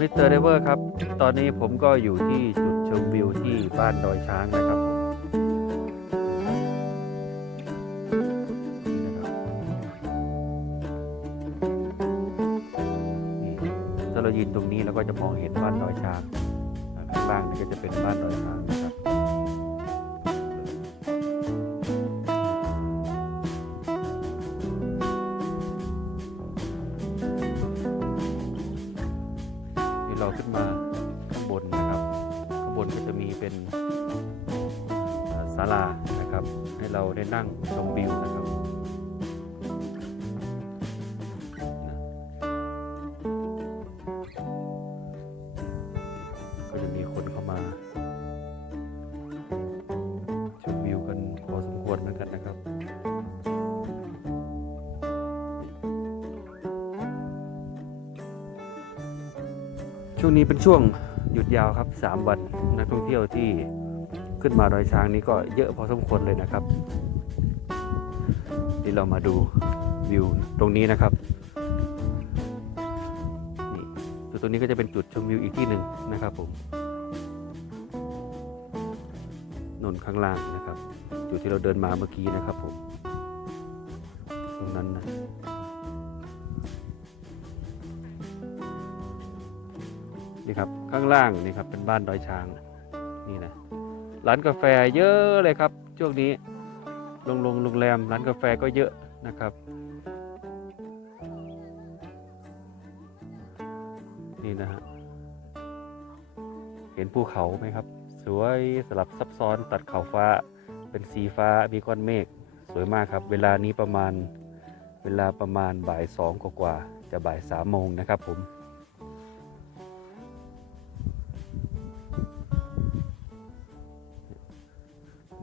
พิเตอร์เดเวอร์ครับ ตอนนี้ผมก็อยู่ที่จุดชมวิวที่บ้านดอยช้างนะครับผมนี่นะครับนี่ถ้าเรายืนตรงนี้เราก็จะมองเห็นบ้านดอยช้างข้างล่างนี่ก็จะเป็นบ้านดอยช้างนะครับ เราขึ้นมาข้างบนนะครับ ข้างบนก็จะมีเป็นศาลานะครับ ให้เราได้นั่งชมวิวนะครับ ช่วงนี้เป็นช่วงหยุดยาวครับ 3 วันนักท่องเที่ยวที่ขึ้นมาดอยช้างนี้ก็เยอะพอสมควรเลยนะครับที่เรามาดูวิวตรงนี้นะครับนี่จุดตรงนี้ก็จะเป็นจุดชมวิวอีกที่หนึ่งนะครับผมนนข้างล่างนะครับ จุดที่เราเดินมาเมื่อกี้นะครับผม ตรงนั้นนะ นี่ครับข้างล่างนี่ครับเป็นบ้านดอยช้างนี่นะร้านกาแฟเยอะเลยครับช่วงนี้โรงโรงโรงแรมร้านกาแฟก็เยอะนะครับ นี่นะฮะเห็นภูเขาไหมครับ สวยสลับซับซ้อนตัดเขาฟ้าเป็นสีฟ้ามีก้อนเมฆสวยมากครับ เวลานี้ประมาณเวลาประมาณบ่ายสองกว่าจะบ่ายสามโมงนะครับผม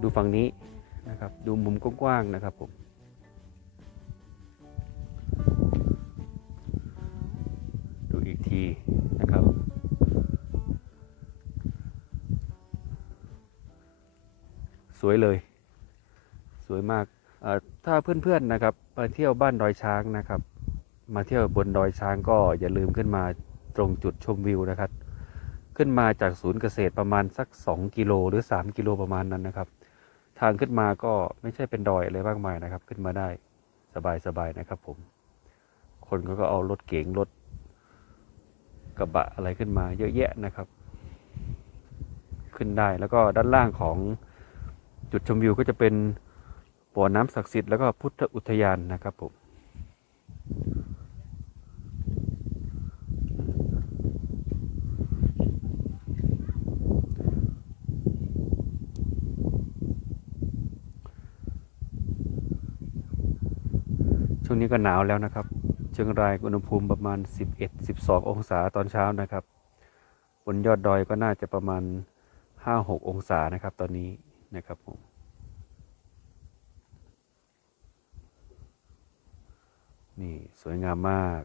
ดูฝั่งนี้นะครับ ดูมุมกว้างๆนะครับผมดูอีกทีนะครับ สวยเลย สวยมากถ้าเพื่อนๆนะครับมาเที่ยวบ้านดอยช้างนะครับ มาเที่ยวบนดอยช้างก็อย่าลืมขึ้นมาตรงจุดชมวิวนะครับ ขึ้นมาจากศูนย์เกษตรประมาณสัก 2 กิโลหรือ 3 กิโลประมาณนั้นนะครับ ทางขึ้นมาก็ไม่ใช่เป็นดอยอะไรมากมายนะครับ ขึ้นมาได้สบายๆนะครับ ผม คนก็เอารถเก๋งรถกระบะอะไรขึ้นมาเยอะแยะนะครับ ขึ้นได้แล้วก็ด้านล่างของจุดชมวิวก็จะเป็นบ่อน้ำศักดิ์สิทธิ์แล้วก็พุทธอุทยานนะครับผม ช่วงนี้ก็หนาวแล้วนะครับ เชียงรายอุณหภูมิประมาณ 11-12 องศาตอนเช้านะครับ บนยอดดอยก็น่าจะประมาณ 5-6 องศานะครับ ตอนนี้นะครับผมนี่สวยงามมาก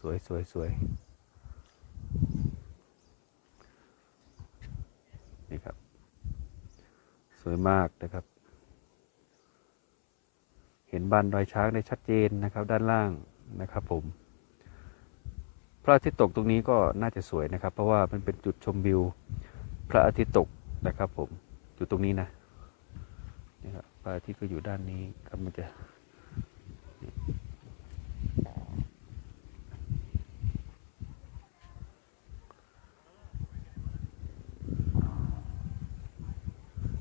สวยสวยสวยนี่ครับ สวยมากนะครับ ห็นบ้านดอยช้างได้ชัดเจนนะครับด้านล่างนะครับ ผมพระอาทิตย์ตกตรงนี้ก็น่าจะสวยนะครับ เพราะว่ามันเป็นจุดชมวิว พระอาทิตย์ตกนะครับ ผมอยู่ตรงนี้นะนี่ครับพระอาทิตย์ก็อยู่ด้านนี้ครับมันจะ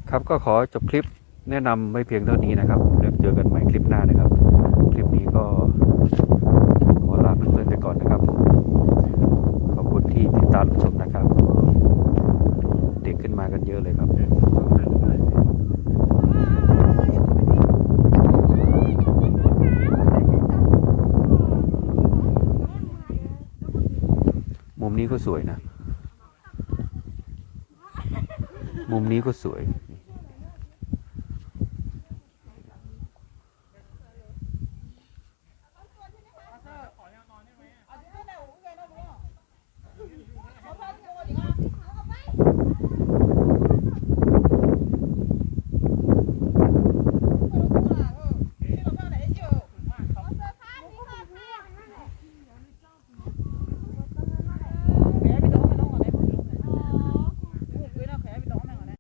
ครับก็ขอจบคลิป แนะนำไว้เพียงเท่านี้นะครับแล้วเจอกันใหม่คลิปหน้านะครับ คลิปนี้ก็ขอลาเพื่อนๆไปก่อนนะครับ ขอบคุณที่ติดตามรับชมนะครับ เด็กขึ้นมากันเยอะเลยครับมุมนี้ก็สวยนะ มุมนี้ก็สวย